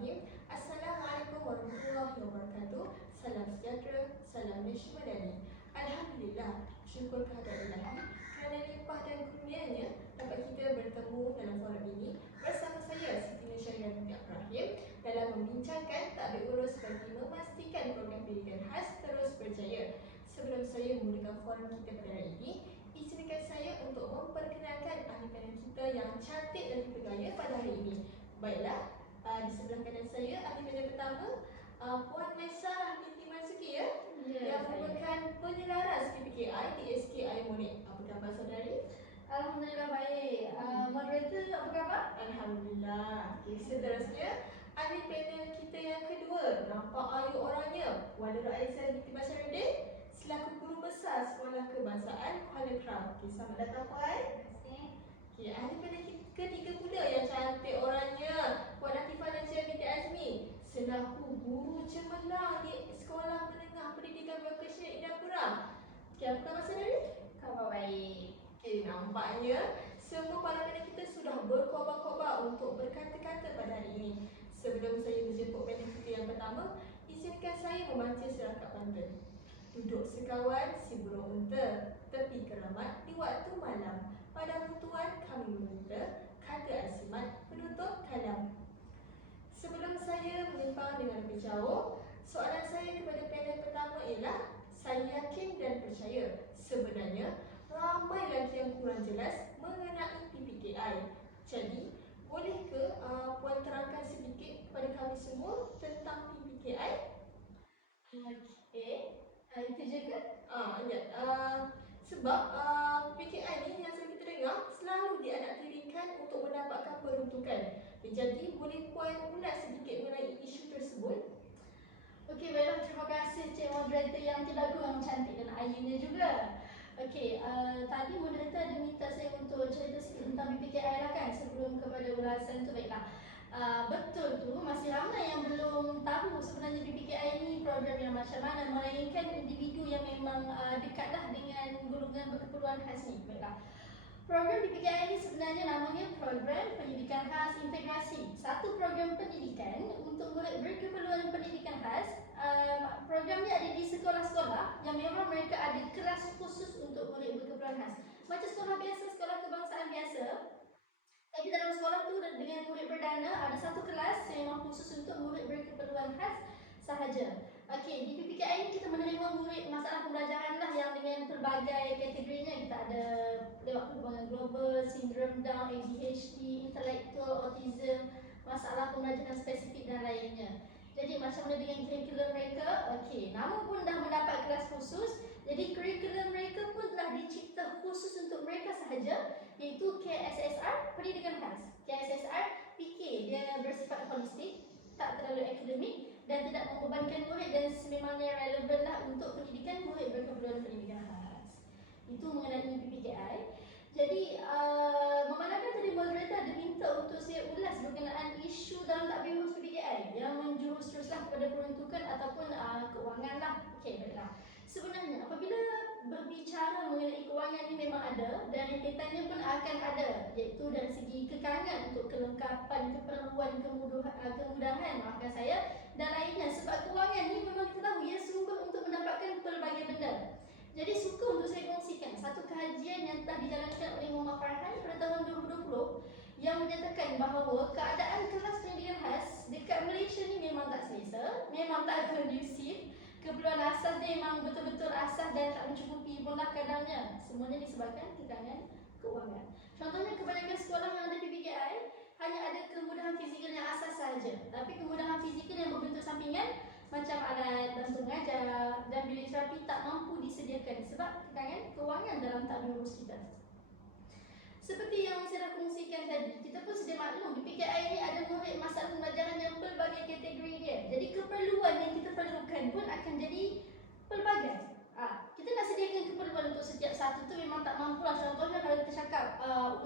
Bismillahirrahmanirrahim. Assalamualaikum warahmatullahi wabarakatuh. Salam sejahtera, salam Malaysia Madani. Alhamdulillah, syukur kehadirat Ilahi kerana limpah dan kurnianya dapat kita bertemu dalam forum ini bersama saya Siti Nursyahida binti Ibrahim dalam membincangkan takbir urus bagi memastikan program pendidikan khas terus berjaya. Sebelum saya memulakan forum kita pada hari ini, izinkan saya untuk memperkenalkan ahli panel kita yang cantik dan bergaya pada hari ini. Baiklah, di sebelah kanan saya ahli panel pertama, Puan Maisarah binti Marzuki yang merupakan penyelaras PPKI di SKI Monik. Apa khabar saudari? Alhamdulillah baik. Moderator apa khabar? Alhamdulillah. Okay, seterusnya ahli panel kita yang kedua, nampak ayu orangnya, Puan Nur Aizah binti Basharuddin selaku guru besar Sekolah Kebangsaan Kuala Krau. Okay, selamat datang Puan. Okay, ahli panel ketiga pula yang cantik orangnya, Puan Latifah Najia binti Azmi selaku guru cemerlang di Sekolah Menengah Pendidikan Vokasional Indapura. Okay, apa khabar saudari? Khabar baik. Okay, nampaknya semua para panel kita sudah berkobar-kobar untuk berkata-kata pada hari ini. Sebelum saya menjemput panel kita yang pertama, izinkan saya membaca serakat pantun. Duduk sekawan si burung unta, tepi keramat di waktu malam. Pada tuan kami meminta, kata Asimat penutup kalam. Sebelum saya menyimpang dengan lebih jauh, soalan saya kepada panel pertama ialah, saya yakin dan percaya sebenarnya ramai lagi yang kurang jelas mengenai PPKI. Jadi, boleh ke Puan terangkan sedikit kepada kami semua tentang PPKI? Okey. Itu je ke? Sebab PPKI ni yang selalu kita dengar selalu dianaktirikan untuk mendapatkan peruntukan. Jadi, boleh Puan ulas sedikit mengenai isu tersebut? Okey, baiklah, terima kasih Cik Moderator yang tidak kurang cantik dan ayunya juga. Okey, tadi moderator ada minta saya untuk cerita sikit tentang PPKI lah kan sebelum kepada ulasan tu. Baiklah, betul tu masih ramai yang belum tahu sebenarnya PPKI ni program yang macam mana, melainkan individu yang memang dekatlah dengan golongan berkeperluan khas ni. Baiklah, program PPKI ini sebenarnya namanya Program Pendidikan Khas Integrasi. Satu program pendidikan untuk murid berkeperluan pendidikan khas. Program ni ada di sekolah-sekolah yang memang mereka ada kelas khusus untuk murid berkeperluan khas. Macam sekolah biasa, sekolah kebangsaan biasa. Tapi dalam sekolah tu dengan murid perdana ada satu kelas yang memang khusus untuk murid berkeperluan khas sahaja. Okey, di PPKI ini kita menerima murid masalah pembelajaran lah yang dengan pelbagai kategorinya. Kita ada lewat perkembangan global, sindrom Down, ADHD, intellectual, autism, masalah pembelajaran spesifik dan lainnya. Jadi macam mana dengan kurikulum mereka? Okey, namun pun dah mendapat kelas khusus. Jadi kurikulum mereka pun telah dicipta khusus untuk mereka sahaja, iaitu KSSR Pendidikan Khas. KSSR PK, dia bersifat holistik, tak terlalu akademik dan tidak membebankan murid dan sememangnya relevan lah untuk pendidikan murid berkeperluan pendidikan khas. Itu mengenai PPKI. Jadi memandangkan tadi moderator ada minta untuk saya ulas berkenaan isu dalam takbir urus PPKI yang menjurus teruslah kepada peruntukan ataupun keuangan lah. Okey, baiklah. Sebenarnya apabila berbicara mengenai keuangan ni memang ada dan kaitannya pun akan ada, iaitu dari segi kekangan untuk kelengkapan keperluan kemudahan maafkan saya dan lainnya. Sebab keuangan ni memang kita tahu ia sumber untuk mendapatkan pelbagai benda. Jadi suka untuk saya kongsikan satu kajian yang telah dijalankan oleh Muhammad Farhan pada tahun 2020 yang menyatakan bahawa keadaan kelas pendidikan khas dekat Malaysia ni memang tak selesa, memang tak kondusif. Keperluan asas dia memang betul-betul asas dan tak mencukupi pun lah kadangnya. Semuanya disebabkan kekangan keuangan. Contohnya kebanyakan sekolah yang ada PPKI hanya ada kemudahan fizikal yang asas sahaja. Tapi kemudahan fizikal yang berbentuk sampingan macam alat bantu mengajar dan bilik terapi tak mampu disediakan sebab kekangan keuangan dalam takbir urus kita. Seperti yang saya dah kongsikan tadi, kita pun sedia maklum di PKI ini ada murid masalah pembelajaran yang pelbagai kategori dia. Jadi keperluan yang kita perlukan pun akan jadi pelbagai. Kita nak sediakan keperluan untuk setiap satu tu memang tak mampu lah. Contohnya kalau kita cakap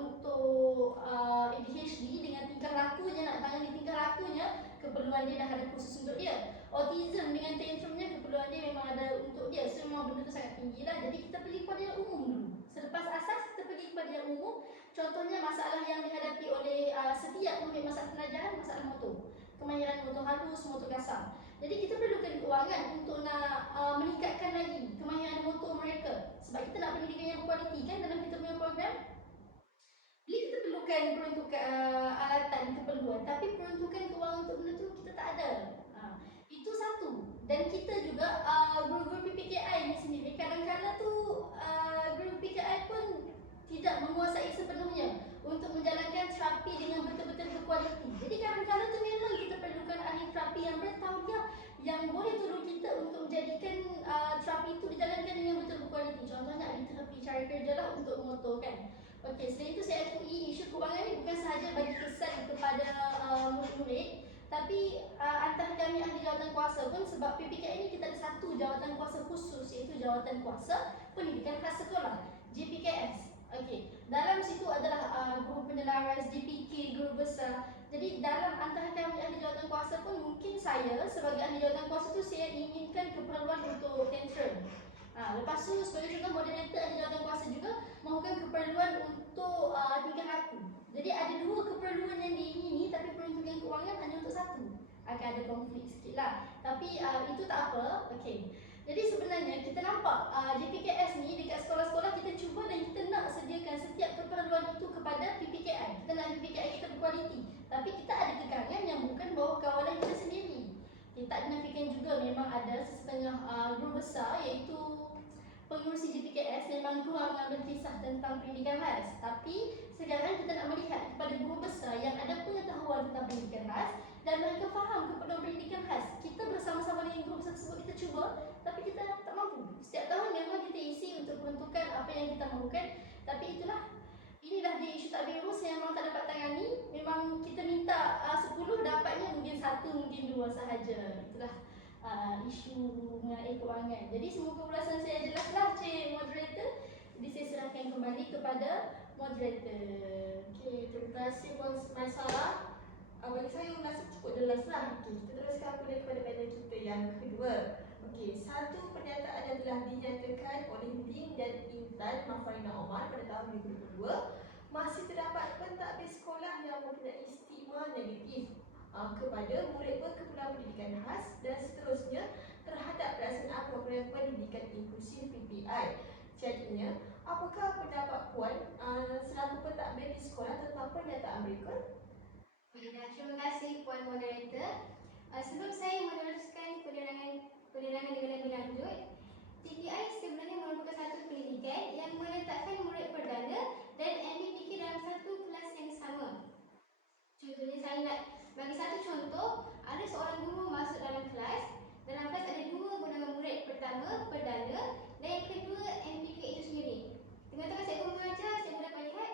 untuk ADHD dengan tingkah lakunya, nak tangani tingkah lakunya, keperluan dia dah ada khusus untuk dia. Autism dengan tantrumnya, keperluan dia memang ada untuk dia. So memang benda tu sangat tinggi lah. Jadi kita pergi kepada yang umum dulu. Selepas asas, kita pergi kepada yang umum. Contohnya masalah yang dihadapi oleh setiap murid masalah pelajaran, masalah motor. kemahiran motor halus, motor kasar. Jadi kita perlukan kewangan untuk nak meningkatkan lagi kemahiran motor mereka. Sebab kita nak pendidikan yang berkualiti kan dalam kita punya program. Jadi kita perlukan peruntukan alatan, keperluan, tapi peruntukan kewangan untuk benda tu kita tak ada. Itu satu. Dan kita juga guru-guru PPKI ni sendiri kadang-kadang tu guru PPKI pun tidak menguasai sepenuhnya untuk menjalankan terapi dengan betul-betul berkualiti. Jadi kadang-kadang tu memang kita perlukan ahli terapi yang bertauliah yang boleh tolong kita untuk menjadikan terapi itu dijalankan dengan betul berkualiti. Contohnya ahli terapi cara kerja lah untuk motor kan. Okey, selain itu saya akui isu kewangan ni bukan sahaja bagi kesan kepada murid-murid, tapi antara kami ahli jawatan kuasa pun, sebab PPKI ni kita ada satu jawatan kuasa khusus iaitu jawatan kuasa pendidikan khas sekolah, JPKS. Okey, dalam situ adalah guru penyelaras, JPK, guru besar. Jadi dalam antara kami ahli jawatan kuasa pun mungkin saya sebagai ahli jawatan kuasa tu saya inginkan keperluan untuk tantrum. Lepas tu sebagai contoh moderator ahli jawatan kuasa juga mahukan keperluan untuk tingkah laku. Jadi ada dua keperluan yang diingini tapi peruntukan kewangan hanya untuk satu. Akan ada konflik sikit lah. Tapi itu tak apa. Okey. Jadi sebenarnya kita nampak JPKS ni dekat sekolah-sekolah kita cuba dan kita nak sediakan setiap keperluan itu kepada PPKI. Kita nak PPKI kita berkualiti. Tapi kita ada kekangan yang bukan bawah kawalan kita sendiri. Kita tak dinafikan juga memang ada setengah guru besar iaitu pengurusi JPKS memang kurang mengambil kisah tentang pendidikan khas. Tapi sekarang kita nak melihat kepada guru besar yang ada pengetahuan tentang pendidikan khas dan mereka faham keperluan pendidikan khas. Kita bersama-sama dengan guru besar tersebut kita cuba, tapi kita tak mampu. Setiap tahun memang kita isi untuk peruntukan apa yang kita mahukan. Tapi itulah, inilah dia isu takbir urus yang memang tak dapat tangani. Memang kita minta 10, dapatnya mungkin 1, mungkin 2 sahaja. Itulah isu mengenai kewangan. Jadi semoga ulasan saya jelaslah Cik Moderator. Jadi saya serahkan kembali kepada Moderator. Okey, terima kasih Puan Maisarah. Bagi saya ulasan cukup jelas lah. Okey, kita teruskan kepada panel kita yang kedua. Okey, satu pernyataan yang telah dinyatakan oleh Din dan Intan Mafarina Omar pada tahun 2022, masih terdapat pentadbir sekolah yang mempunyai stigma negatif kepada murid berkeperluan pendidikan khas dan seterusnya terhadap pelaksanaan program pendidikan inklusif PPI. Jadinya, apakah pendapat Puan selaku pentadbir di sekolah tentang pernyataan berikut? Terima kasih Puan Moderator. Sebelum saya meneruskan penerangan dengan lebih lanjut, PPI sebenarnya merupakan satu pendidikan yang meletakkan murid perdana dan MPPK dalam satu kelas yang sama. Contohnya saya nak bagi satu contoh, ada seorang guru masuk dalam kelas ada 2 golongan murid, pertama perdana dan yang kedua MPK itu sendiri. Tengah-tengah saya guru mengajar, saya boleh melihat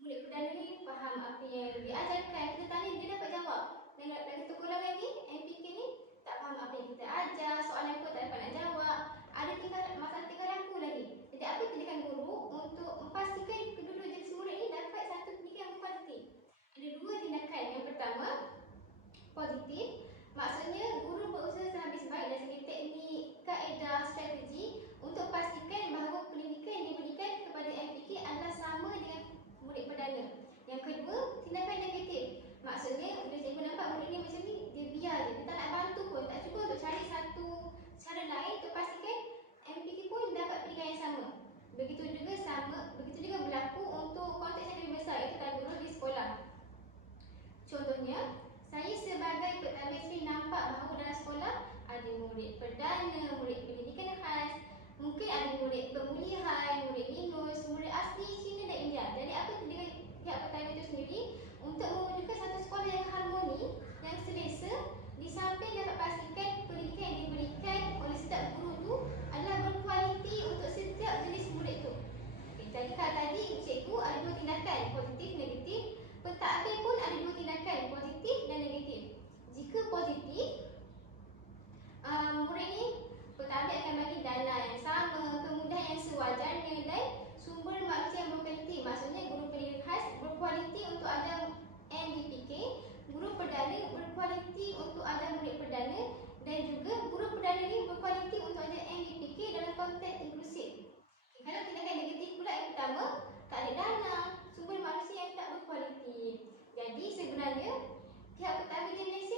murid perdana ni faham apa yang diajarkan, kita tanya dia dapat jawab. Dan satu golongan ni, MPK ni tak faham apa yang kita ajar, soalan pun tak dapat nak jawab, ada masalah tingkah laku lagi. Jadi apa tindakan guru untuk memastikan kedua-dua jenis murid ni dapat satu pendidikan yang berkualiti? Ada 2 tindakan. Yang pertama, positif. Maksudnya guru berusaha sehabis baik dari segi teknik, kaedah, strategi untuk pastikan bahawa pendidikan yang diberikan kepada MPK adalah sama dengan murid perdana. Yang kedua, tindakan negatif. Maksudnya bila cikgu nampak murid ni macam ni, dia biar je, dia tak nak bantu pun, tak cuba untuk cari satu cara lain untuk pastikan MPK pun dapat pendidikan yang sama. Begitu juga berlaku untuk konteks yang lebih besar, iaitu guru di sekolah. Contohnya, saya sebagai pentadbir sendiri nampak bahawa dalam sekolah ada murid perdana, murid pendidikan khas, mungkin ada murid pemulihan, murid minus, murid asli Cina dan India. Jadi apa tindakan pihak pentadbir itu sendiri untuk mewujudkan satu sekolah yang harmoni, yang selesa, di samping dapat pastikan pendidikan yang diberikan oleh setiap guru itu adalah berkualiti untuk setiap jenis murid itu. Jadi kalau tadi cikgu ada 2 tindakan, positif, negatif. Pentadbir pun ada 2 tindakan, positif dan negatif. Jika positif, murid ni pentadbir akan bagi dana yang sama, kemudahan yang sewajarnya dan sumber manusia yang berkualiti. Maksudnya guru pendidikan khas berkualiti untuk ada MDPK, guru perdana berkualiti untuk ada murid perdana dan juga guru perdana ni berkualiti untuk ada MDPK dalam konteks inklusif. Kalau tindakan negatif pula yang pertama, tak ada dana, sumber manusia yang tak berkualiti. Jadi sebenarnya pihak pentadbir di Malaysia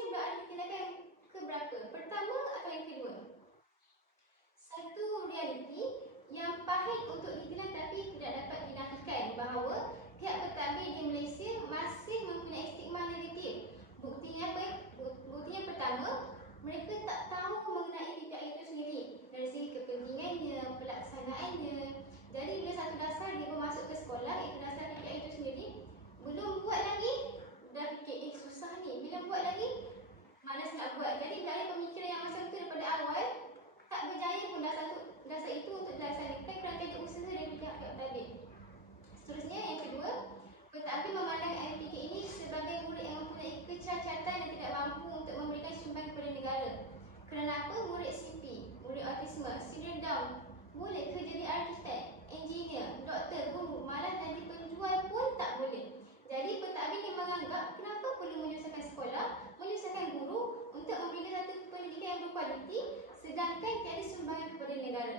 pendidikan yang berkualiti sedangkan tiada sumbangan kepada negara.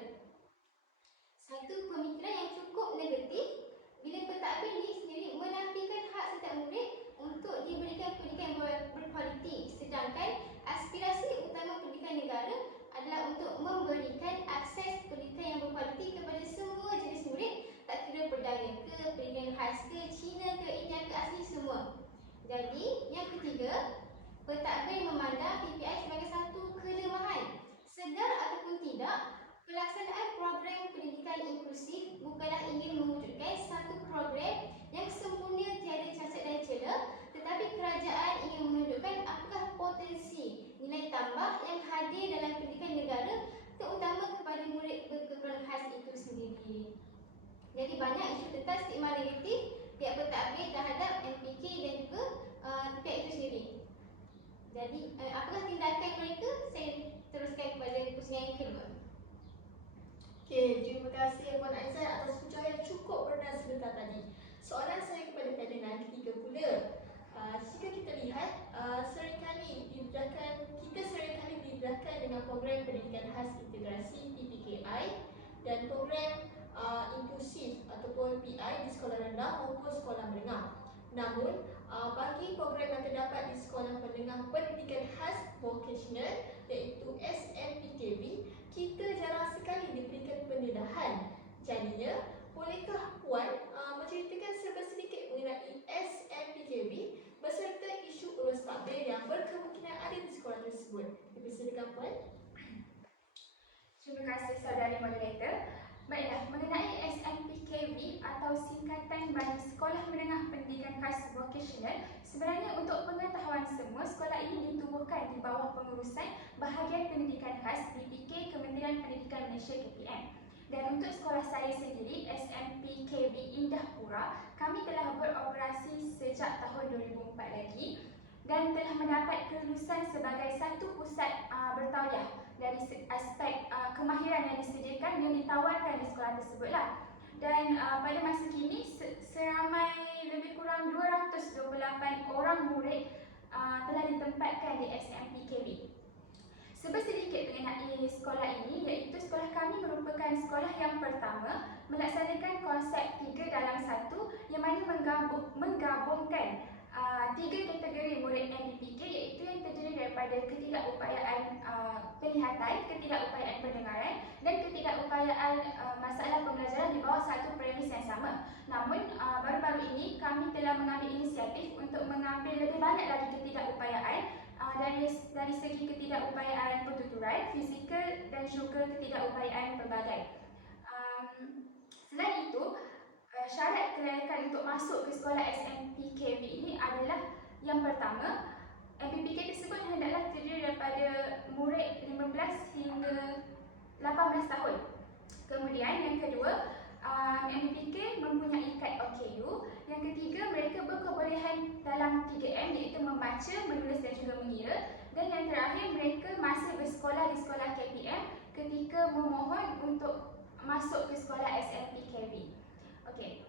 Satu pemikiran yang cukup negatif bila pentadbir ini sendiri menafikan hak setiap murid untuk diberikan pendidikan yang berkualiti sedangkan aspirasi utama pendidikan negara adalah untuk memberikan akses pendidikan yang berkualiti kepada semua jenis murid, tak kira berdarah ke, pendidikan khas ke, Cina ke, India ke, asli semua. Jadi, yang ketiga, pentadbir memandang PPI sebagai satu kelemahan. Sedar ataupun tidak, pelaksanaan program pendidikan inklusif bukanlah ingin mewujudkan satu program yang sempurna tiada cacat dan celah, tetapi kerajaan ingin menunjukkan apakah potensi nilai tambah yang hadir dalam pendidikan negara, terutama kepada murid berkebutuhan khas itu sendiri. Jadi banyak isu tentang stigma negatif pihak pentadbir terhadap MPK dan juga pihak itu sendiri. Jadi apakah tindakan mereka? Saya teruskan kepada pusingan yang kedua. Okey, terima kasih Puan Aizat atas hujah yang cukup bernas sebentar tadi. Soalan saya kepada panel ketiga pula. Jika kita lihat, kita seringkali didedahkan dengan program pendidikan khas integrasi PPKI dan program inklusif ataupun PI di sekolah rendah maupun sekolah menengah. Namun, bagi program yang terdapat di sekolah menengah pendidikan khas vocational iaitu SMPKV, kita jarang sekali diberikan pendedahan. Jadinya, bolehkah Puan menceritakan sedikit mengenai SMPKV beserta isu urus takbir yang berkemungkinan ada di sekolah tersebut? Dipersilakan Puan. Terima kasih saudari moderator. Baiklah, mengenai SMPKV atau singkatan bagi Sekolah Menengah Pendidikan Khas Vocational, sebenarnya untuk pengetahuan semua, sekolah ini ditubuhkan di bawah pengurusan Bahagian Pendidikan Khas BPK Kementerian Pendidikan Malaysia KPM. Dan untuk sekolah saya sendiri, SMPKV Indahpura, kami telah beroperasi sejak tahun 2004 lagi dan telah mendapat kelulusan sebagai satu pusat bertauliah dari aspek kemahiran yang disediakan dan ditawarkan di sekolah tersebutlah. Dan pada masa kini seramai lebih kurang 228 orang murid telah ditempatkan di SMPKV. Sedikit mengenai sekolah ini, iaitu sekolah kami merupakan sekolah yang pertama melaksanakan konsep 3 dalam 1 yang mana menggabungkan 3 kategori murid MPPK, iaitu yang terdiri daripada ketidakupayaan penglihatan, ketidakupayaan pendengaran dan ketidakupayaan masalah pembelajaran di bawah satu premis yang sama. Namun baru-baru ini kami telah mengambil inisiatif untuk mengambil lebih banyak lagi ketidakupayaan dari segi ketidakupayaan pertuturan, fizikal dan juga ketidakupayaan pelbagai. Selain itu, syarat kelayakan untuk masuk ke sekolah SMPKV ini adalah yang pertama, MPPK tersebut hendaklah terdiri daripada murid 15 hingga 18 tahun. Kemudian yang kedua, MPPK mempunyai kad OKU. Yang ketiga, mereka berkebolehan dalam 3M iaitu membaca, menulis dan juga mengira. Dan yang terakhir, mereka masih bersekolah di sekolah KPM ketika memohon untuk masuk ke sekolah SMPKV. Okey.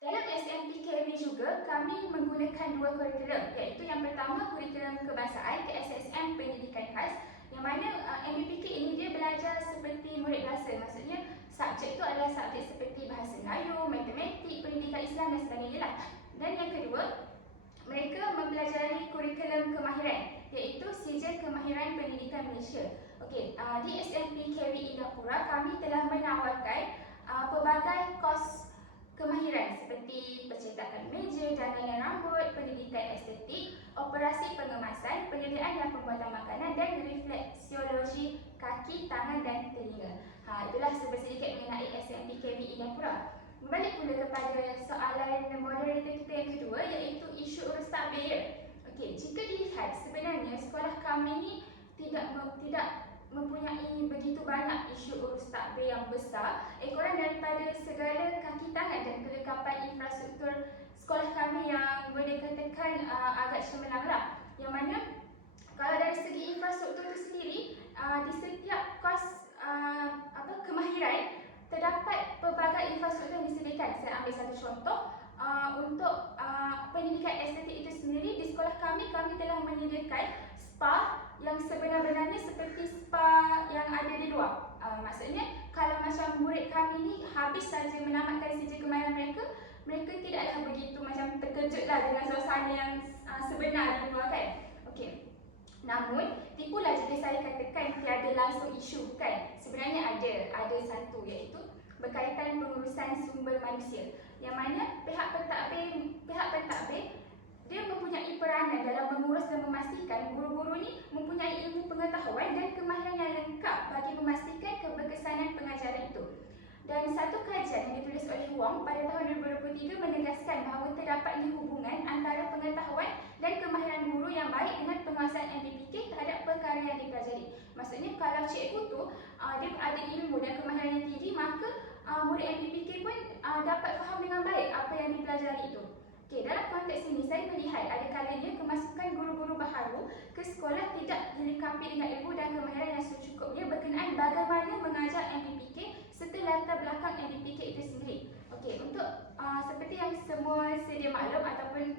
Dalam SMPKV juga kami menggunakan 2 kurikulum, iaitu yang pertama kurikulum kebangsaan KSSM Pendidikan Khas, yang mana MPPK ini dia belajar seperti murid biasa, maksudnya subjek itu adalah subjek seperti bahasa Melayu, matematik, pendidikan Islam dan sebagainya lah. Dan yang kedua, mereka mempelajari kurikulum kemahiran, iaitu Sijil Kemahiran Pendidikan Malaysia. Okey, di SMPKV Indahpura kami telah menawarkan pelbagai kos kemahiran seperti percetakan meja, dandanan rambut, pendidikan estetik, operasi pengemasan, penyediaan dan pembuatan makanan dan refleksiologi kaki, tangan dan telinga. Itulah sedikit mengenai SMPKV Indahpura. Berbalik pula kepada soalan moderator kita yang kedua, iaitu isu urus takbir. Okey, jika dilihat sebenarnya sekolah kami ni tidak mempunyai begitu banyak isu urus takbir yang besar, ekoran daripada segala kaki tangan dan kelengkapan infrastruktur sekolah kami yang boleh katakan agak cemerlanglah. Yang mana kalau dari segi infrastruktur itu sendiri, di setiap kos kemahiran terdapat pelbagai infrastruktur yang disediakan. Saya ambil satu contoh, untuk pendidikan estetik itu sendiri di sekolah kami telah menyediakan spa yang sebenar-benarnya seperti spa yang ada di luar. Maksudnya kalau macam murid kami ni habis saja menamatkan sijil kemahiran mereka, mereka tidaklah begitu macam terkejutlah dengan suasana yang sebenar di luar kan. Okey. Namun, tipulah jika saya katakan tiada langsung isu kan. Sebenarnya ada satu iaitu berkaitan pengurusan sumber manusia. Yang mana pihak pentadbir dia mempunyai peranan dalam mengurus dan memastikan guru-guru ni mempunyai ilmu pengetahuan dan kemahiran yang lengkap bagi memastikan keberkesanan pengajaran itu. Dan satu kajian yang ditulis oleh Wong pada tahun 2023 menegaskan bahawa terdapatnya hubungan antara pengetahuan dan kemahiran guru yang baik dengan penguasaan MPPK terhadap perkara yang dipelajari. Maksudnya kalau cikgu tu dia ada ilmu dan kemahiran yang tinggi, maka murid MPPK pun dapat faham dengan baik apa yang dipelajari itu. Okey, dalam konteks ini saya melihat ada kalanya kemasukan guru-guru baharu ke sekolah tidak dilengkapi dengan ilmu dan kemahiran yang secukupnya berkenaan bagaimana mengajar MPPK serta latar belakang MPPK itu sendiri. Okey, untuk seperti yang semua sedia maklum ataupun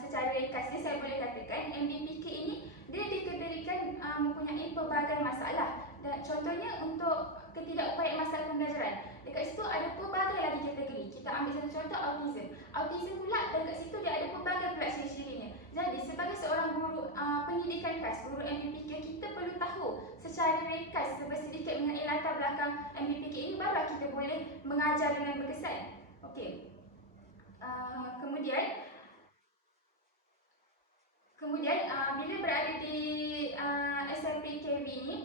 secara ringkasnya saya boleh katakan MPPK ini dia dikendalikan mempunyai pelbagai masalah. Dan contohnya untuk ketidakupayaan masalah pembelajaran. Dekat situ ada pelbagai lagi kategori. Kita ambil satu contoh autism. Autism pula dekat situ dia ada pelbagai pula ciri-cirinya. Jadi sebagai seorang guru pendidikan khas, guru MPPK, kita perlu tahu secara ringkas sedikit mengenai latar belakang MPPK ini baru kita boleh mengajar dengan berkesan. Okey. Kemudian bila berada di SMP KB ini,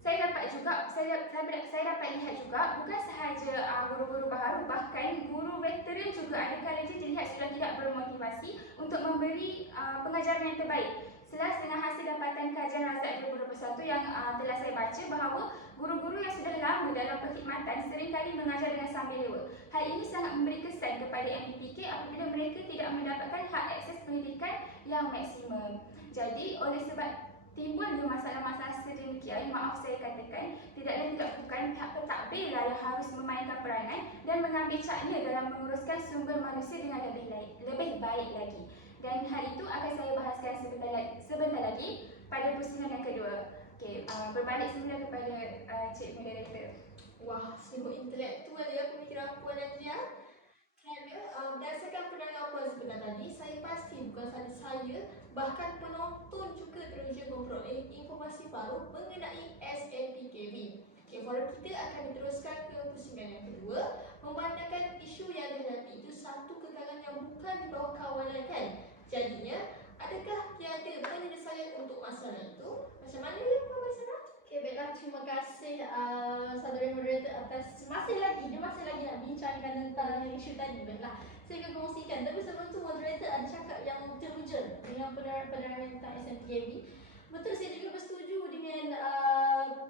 saya dapat lihat juga bukan sahaja guru-guru baharu, bahkan guru veteran juga ada kalanya dilihat sudah tidak bermotivasi untuk memberi pengajaran yang terbaik. Selaras dengan hasil dapatan kajian Razak 2021 yang telah saya baca bahawa guru-guru yang sudah lama dalam perkhidmatan seringkali mengajar dengan sambil lewa. Hal ini sangat memberi kesan kepada MPPK apabila mereka tidak mendapatkan hak akses pendidikan yang maksimum. Jadi oleh sebab timbulnya masalah-masalah sedemikian, maaf saya katakan, tidak bukan pihak pentadbir lah yang harus memainkan peranan dan mengambil cakna dalam menguruskan sumber manusia dengan lebih baik lagi. Dan hal itu akan saya bahaskan sebentar lagi pada pusingan yang kedua. Okey, berbalik semula kepada Cik Moderator. Wah, sungguh intelektual ya pemikiran Puan Najia. Kerana berdasarkan pendengar Puan sebentar tadi, saya pasti bukan sahaja saya, bahkan penonton juga teruja memperoleh informasi baru mengenai SMPKB. Okay, forum kita akan diteruskan ke pusingan yang kedua, memandangkan isu yang dihadapi itu satu kekangan yang bukan di bawah kawalan kan. Jadinya, adakah tiada penyelesaian untuk masalah itu? Macam mana ya Puan Maisarah? Okay, baiklah, terima kasih saudara moderator atas masih lagi nak bincangkan tentang isu tadi. Baiklah, saya akan kongsikan. Tapi sebelum tu moderator ada cakap yang teruja dengan penerangan tentang SMPKB. Betul, saya juga bersetuju dengan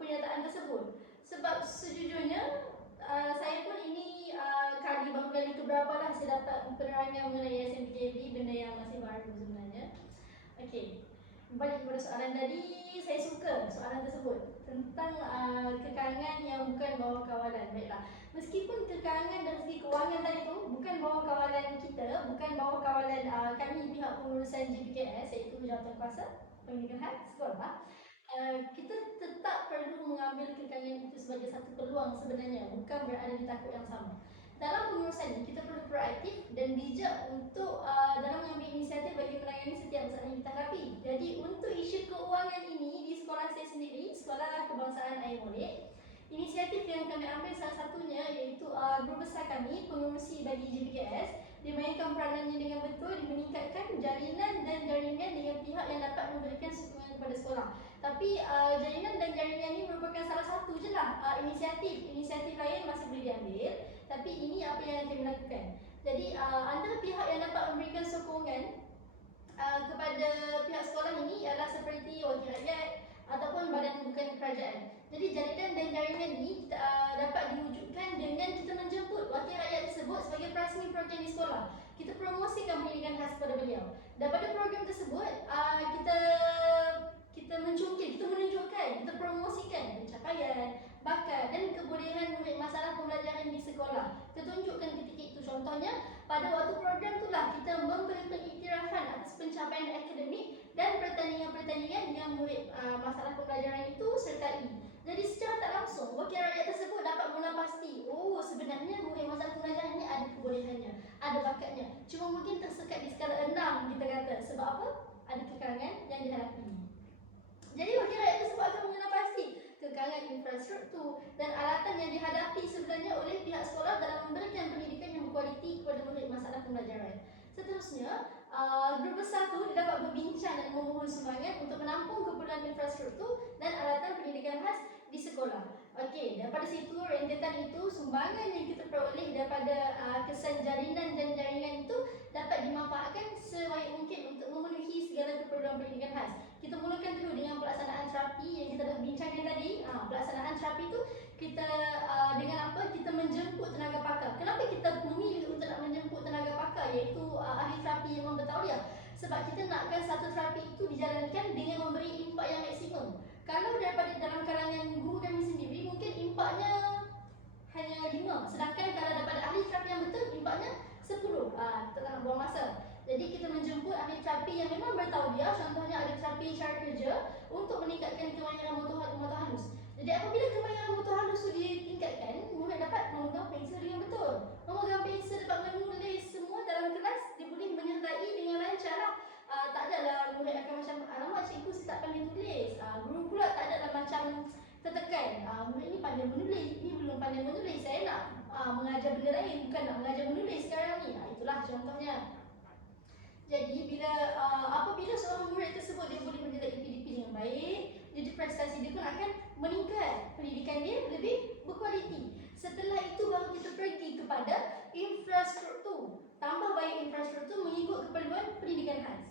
pernyataan tersebut. Sebab sejujurnya saya pun ini baru kali keberapa lah saya dapat penerangan mengenai SMPKB, benda yang masih baru sebenarnya. Okey, balik kepada soalan tadi, saya suka soalan tersebut tentang kekangan yang bukan bawah kawalan. Baiklah, meskipun kekangan dari segi kewangan tadi tu bukan bawah kawalan kita, bukan bawah kawalan kami pihak pengurusan JPKS, iaitu Jawatankuasa Pendidikan Khas Sekolah, kita tetap perlu mengambil kekangan itu sebagai satu peluang sebenarnya, bukan berada di takut yang sama. Dalam pengurusan ini, kita perlu proaktif dan bijak untuk dalam mengambil inisiatif bagi menangani setiap masalah yang kita hadapi. Jadi untuk isu keuangan ini di sekolah saya sendiri, Sekolah Kebangsaan Air Molek, inisiatif yang kami ambil salah satunya iaitu guru besar kami, pengurusi bagi JPKS, dimainkan peranannya dengan betul, meningkatkan jaringan dan jaringan dengan pihak yang dapat memberikan sokongan kepada sekolah. Tapi jaringan dan jaringan ini merupakan salah satu je lah inisiatif lain masih boleh diambil. Tapi ini apa yang kami lakukan. Jadi antara pihak yang dapat memberikan sokongan kepada pihak sekolah ini adalah seperti wakil rakyat ataupun badan bukan kerajaan. Jadi jaringan dan jaringan ini dapat diwujudkan dengan kita menjemput wakil rakyat tersebut sebagai perasmi program di sekolah. Kita promosikan pendidikan khas kepada beliau. Daripada program tersebut kita mencungkil, kita menunjukkan, kita promosikan pencapaian, bakat dan kebolehan murid masalah pembelajaran di sekolah. Kita tunjukkan ketika itu. Contohnya, pada waktu program itulah kita memberi pengiktirafan atas pencapaian akademik langsung wakil rakyat tersebut dapat mengenal pasti, oh sebenarnya murid masalah pembelajaran ini ada kebolehannya, ada bakatnya. Cuma mungkin tersekat di skala 6 kita kata. Sebab apa? Ada kekurangan yang dihadapi. Jadi wakil rakyat tersebut akan mengenal pasti kekurangan infrastruktur dan alatan yang dihadapi sebenarnya oleh pihak sekolah dalam memberikan pendidikan yang berkualiti kepada murid masalah pembelajaran. Seterusnya, grup bersatu dia dapat berbincang dan memohon sumbangan untuk menampung keperluan infrastruktur dan alatan pendidikan khas di sekolah. Okey, daripada situ rentetan itu sumbangan yang kita peroleh daripada kesan jalinan dan jaringan itu dapat dimanfaatkan sebaik mungkin untuk memenuhi segala keperluan pendidikan khas. Kita mulakan dulu dengan pelaksanaan terapi yang kita dah bincangkan tadi. Pelaksanaan terapi itu kita dengan apa? Kita menjemput tenaga pakar. Kenapa kita memilih untuk nak menjemput tenaga pakar iaitu ahli terapi yang bertauliah? Sebab kita nakkan satu terapi itu dijalankan dengan memberi impak yang maksimum. Kalau daripada dalam kalangan guru kami sendiri mungkin impaknya hanya 5. Sedangkan kalau daripada ahli terapi yang betul impaknya 10. Kita tak nak buang masa. Jadi kita menjemput ahli terapi yang memang bertauliah, contohnya ahli terapi cara kerja untuk meningkatkan kemahiran motor halus. Jadi apabila kemahiran motor halus itu ditingkatkan, murid dapat memegang pensel dengan betul. Memegang pensel dapat menulis semua dalam kelas, dia boleh menyertai dengan lancar lah. Tak adalah murid akan macam, alamak cikgu saya tak pandai tulis. Guru pula tak adalah macam tertekan. Murid ni pandai menulis, ni belum pandai menulis. Saya nak mengajar benda lain, bukan nak mengajar menulis sekarang ni. Itulah contohnya. Jadi apabila seorang murid tersebut dia boleh menilai PDP dengan baik, jadi prestasi dia pun akan meningkat, pendidikan dia lebih berkualiti. Setelah itu baru kita pergi kepada infrastruktur. Tambah baik infrastruktur mengikut keperluan pendidikan khas.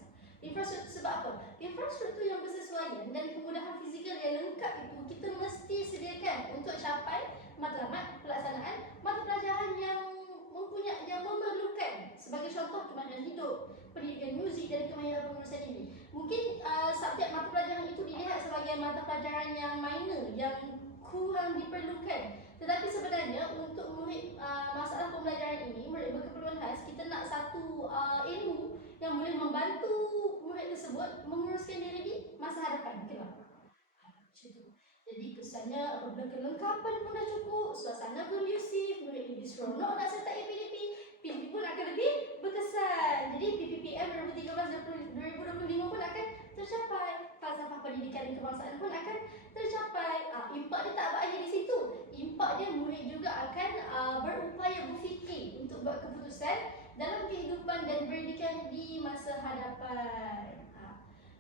Infrastruktur sebab apa? Infrastruktur yang bersesuaian dan kemudahan fizikal yang lengkap itu kita mesti sediakan untuk capai matlamat pelaksanaan mata pelajaran yang memerlukan. Sebagai contoh, kemahiran hidup, pendidikan muzik dan kemahiran pengurusan ini. Mungkin subjek mata pelajaran itu dilihat sebagai mata pelajaran yang minor, yang kurang diperlukan. Tetapi sebenarnya untuk murid masalah pembelajaran ini, murid berkeperluan khas, kita nak satu ilmu yang boleh membantu murid tersebut menguruskan diri di masa hadapan. Kenapa? Jadi kesannya apabila kelengkapan pun dah cukup, suasana kondusif, murid lebih seronok nak sertai PDP, PDP pun akan lebih berkesan. Jadi PPPM 2013-2025 pun akan tercapai. Falsafah pendidikan dan kebangsaan pun akan tercapai. Impak dia tak berakhir di situ. Impak dia murid juga akan berupaya berfikir untuk buat keputusan dalam kehidupan dan pendidikan di masa hadapan.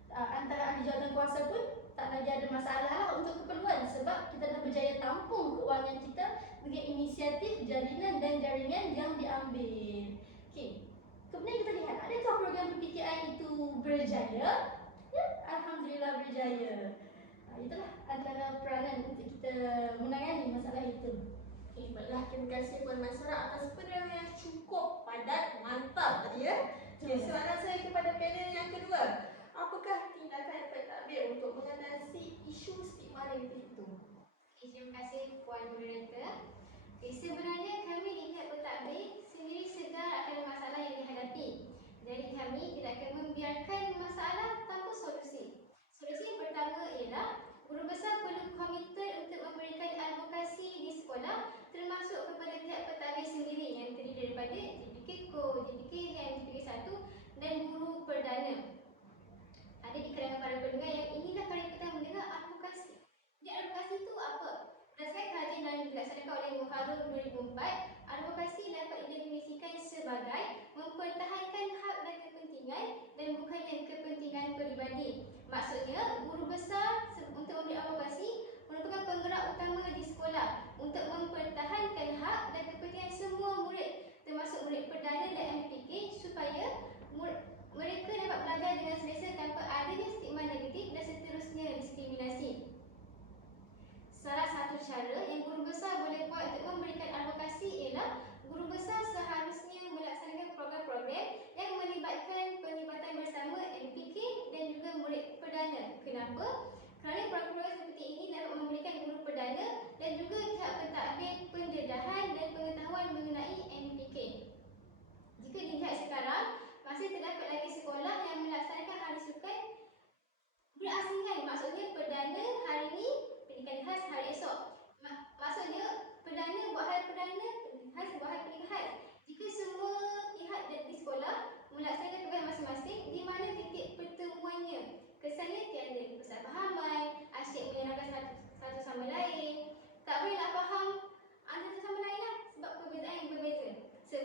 Antara ahli jawatan kuasa pun tak lagi ada masalah lah untuk keperluan sebab kita dah berjaya tampung keuangan kita dengan inisiatif jalinan dan jaringan yang diambil. Okey. Kemudian kita lihat adakah program PPKI itu berjaya? Ya, alhamdulillah berjaya. Itulah antara peranan untuk kita menangani masalah itu. Okey, baiklah, terima kasih Puan Maisarah atas penerangan yang cukup padat, mantap tadi ya. Okey, soalan saya kepada panel yang kedua. Apakah tindakan yang dapat diambil untuk mengatasi isu stigma negatif itu? Terima kasih Puan Moderator. Sebenarnya kami di pihak pentadbir sendiri sedar akan masalah yang dihadapi. Jadi kami tidak akan membiarkan masalah tanpa solusi. Solusi yang pertama ialah guru besar perlu komited untuk memberikan advokasi di sekolah termasuk kepada pihak pentadbir sendiri yang terdiri daripada JPK Ko, JPK dan JPK 1 dan guru perdana. Ada di kalangan para pendengar yang inginlah kali pertama mendengar advokasi. Jadi advokasi itu apa? Berdasarkan kajian yang dilaksanakan oleh Muharram 2004, advokasi dapat didefinisikan sebagai mempertahankan hak dan kepentingan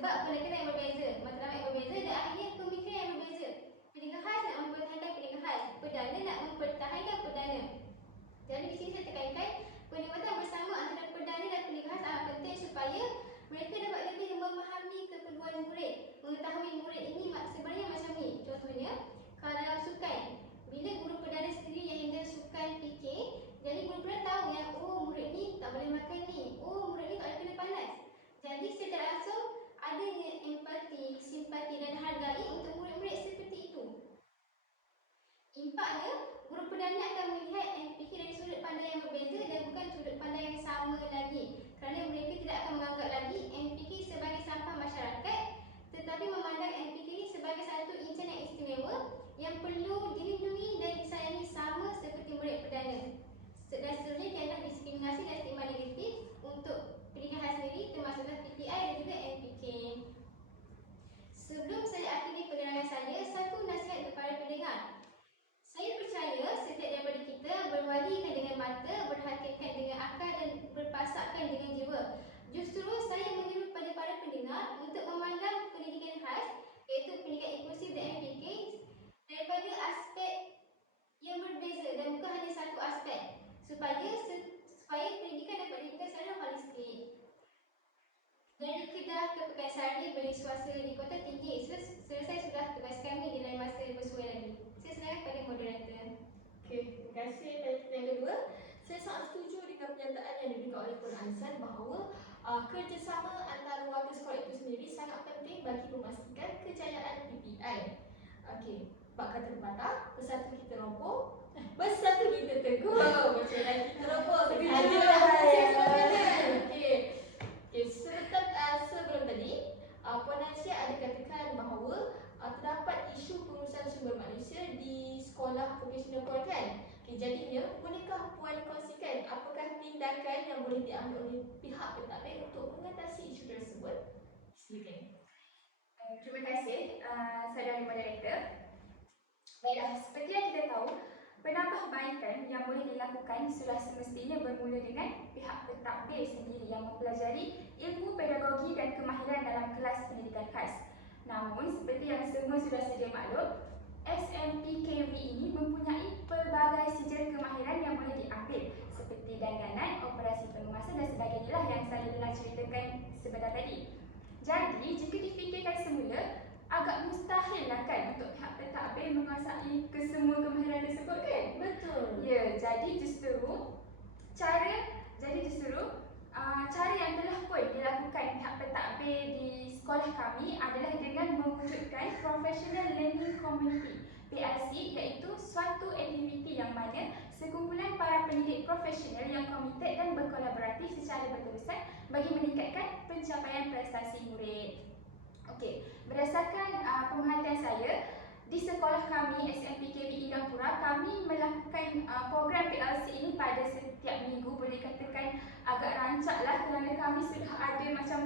Sebab penekanan yang berbeza, matlamat yang berbeza dan akhirnya pemikiran yang berbeza. Pendengar khas nak mempertahankan pendengar khas, perdana nak mempertahankan perdana. Jadi di sini saya tekankan perkhidmatan bersama antara perdana dan pendengar khas amat penting supaya mereka dapat lebih memahami keperluan murid, mengetahui murid ini sebenarnya macam ni. Contohnya, kalau dalam sukan, bila guru perdana sendiri yang handle sukan PK, jadi guru perdana tahu yang oh murid ni tak boleh makan ni, oh murid ni tak boleh kena panas. Jadi secara langsung adanya empati, simpati dan hargai untuk murid-murid seperti itu. Impaknya, guru perdana akan melihat MPK dari sudut pandang yang berbeza dan bukan sudut pandang yang sama lagi. Kerana mereka tidak akan menganggap lagi MPK sebagai sampah masyarakat, tetapi memandang MPK ini sebagai satu insan yang istimewa yang perlu dilindungi dan disayangi sama seperti murid perdana. Dan seterusnya tiada diskriminasi dan stigma negatif untuk pendidikan khas sendiri, termasuklah PTI dan juga MPK. Sebelum saya akhiri penerangan saya, satu nasihat kepada pendengar. Saya percaya setiap daripada kita berwalikan dengan mata, berhakikat dengan akal dan berpasakkan dengan jiwa. Justru saya menyeru kepada para pendengar untuk memandang pendidikan khas, iaitu pendidikan inklusif dan MPK, daripada aspek yang berbeza dan bukan hanya satu aspek, supaya pendidikan dapat diberikan secara holistik. Dari Kedah ke Pekansari beli swasta di Kota Tinggi. Selesai sudah tugas kami di lain masa bersuai lagi. Saya serahkan kepada moderator. Okey, terima kasih. Pada yang kedua, saya sangat setuju dengan pernyataan yang diberikan oleh Puan Azan bahawa kerjasama antara warga sekolah itu sendiri sangat penting bagi memastikan kejayaan PPI. Okey, bab kata pepatah, bersatu kita roboh, bersatu kita teguh. Macam lagi kita roboh, setuju. Okey. Okay, sebelum tadi, Puan Aisyah ada katakan bahawa terdapat isu pengurusan sumber manusia di sekolah vocational core kan? Okay, jadinya, bolehkah Puan kongsikan apakah tindakan yang boleh diambil oleh pihak pentadbir untuk mengatasi isu tersebut? Silakan. Terima kasih saudara moderator. Baiklah, seperti yang kita tahu, penambahbaikan yang boleh dilakukan sudah semestinya bermula dengan pihak pentadbir sendiri yang mempelajari ilmu pedagogi dan kemahiran dalam kelas pendidikan khas. Namun, seperti yang semua sudah sedia maklum, SMPKV ini mempunyai pelbagai sijil kemahiran yang boleh diambil seperti danganan, operasi penguasa dan sebagainya lah yang saya telah ceritakan sebentar tadi. Jadi, jika difikirkan semula, agak mustahil lah kan untuk pihak pentadbir menguasai kesemua kemahiran tersebut kan? Betul. Ya, jadi justru cara yang telah pun dilakukan pihak pentadbir di sekolah kami adalah dengan mewujudkan Professional Learning Community PLC, iaitu suatu aktiviti yang mana sekumpulan para pendidik profesional yang komited dan berkolaboratif secara berterusan bagi meningkatkan pencapaian prestasi murid. Okey, berdasarkan pemerhatian saya, di sekolah kami SMPKV Indrapura, kami melakukan program PLC ini pada setiap minggu. Boleh katakan agak rancak lah kerana kami sudah ada macam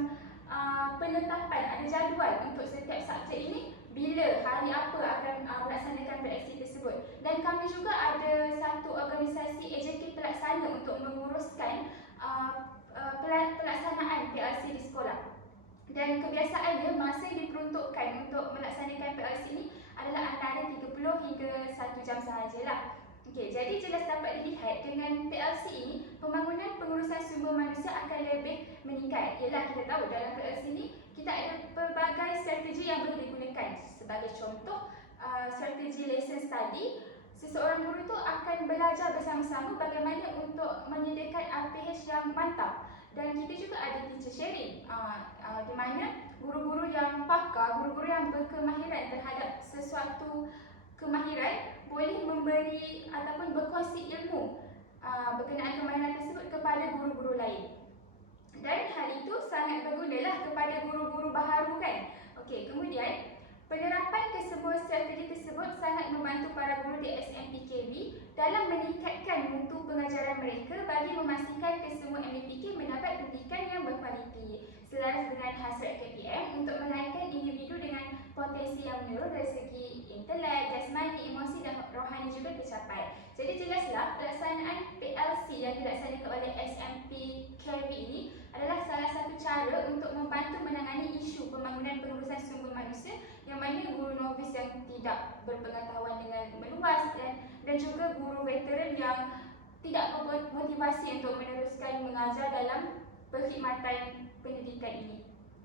penetapan, ada jadual untuk setiap subjek ini bila, hari apa akan melaksanakan PLC tersebut. Dan kami juga ada satu organisasi AJK pelaksana untuk menguruskan pelaksanaan PLC di sekolah. Dan kebiasaannya masa yang diperuntukkan untuk melaksanakan PLC ini adalah antara 30 hingga 1 jam sahajalah. Okey, jadi jelas dapat dilihat dengan PLC ini, pembangunan pengurusan sumber manusia akan lebih meningkat. Ialah kita tahu dalam PLC ini kita ada pelbagai strategi yang boleh digunakan. Sebagai contoh, strategi lesson study, seseorang guru itu akan belajar bersama-sama bagaimana untuk menyediakan RPH yang mantap. Dan kita juga ada teacher sharing, di mana guru-guru yang pakar, guru-guru yang berkemahiran terhadap sesuatu kemahiran boleh memberi ataupun berkongsi ilmu berkenaan kemahiran tersebut kepada guru-guru lain. Dan hal itu sangat bergunalah kepada guru-guru baharu kan. Okey, kemudian penerapan kesemua strategi tersebut sangat membantu para guru di SMPKV dalam meningkatkan mutu pengajaran mereka bagi memastikan kesemua MPK mendapat pendidikan yang berkualiti selaras dengan hasrat KPM untuk melahirkan individu dengan potensi yang menurut dari segi intelek, jasmani, emosi dan rohani juga tercapai. Jadi jelaslah pelaksanaan PLC yang dilaksanakan oleh SMPKV ini adalah salah satu cara untuk membantu menangani isu pembangunan pengurusan sumber manusia yang mana guru novis yang tidak berpengetahuan dengan meluas dan juga guru veteran yang tidak bermotivasi untuk meneruskan mengajar dalam perkhidmatan pendidikan ini.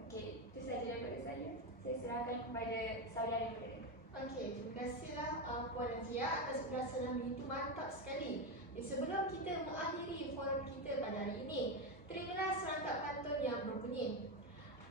Okey, itu sahaja daripada saya. Saya serahkan kepada saudara mereka. Okey, terima kasihlah Puan Azia atas ulasan yang begitu mantap sekali. Sebelum kita mengakhiri forum kita pada hari ini, terimalah serangkap pantun yang berbunyi.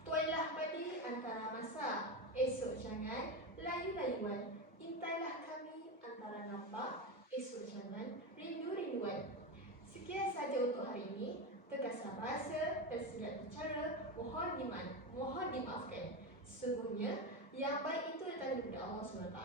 Tuailah padi antara masa, esok jangan layu-layuan. Intailah kami antara nampak, esok jangan rindu-rinduan. Sekian saja untuk hari ini. Terkasar bahasa, tersilap bicara, mohon dimaafkan. Sesungguhnya yang baik itu datang daripada Allah SWT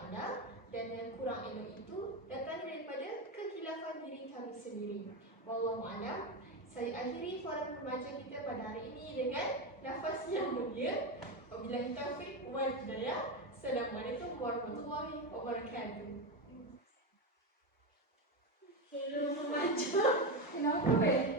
dan yang kurang elok itu datang daripada kekhilafan diri kami sendiri. Wallahu a'lam. Saya akhiri forum remaja kita pada hari ini dengan nafas yang mulia. Wabillahi taufiq wal hidayah. Assalamualaikum warahmatullahi wabarakatuh. Forum remaja. Kenapa weh?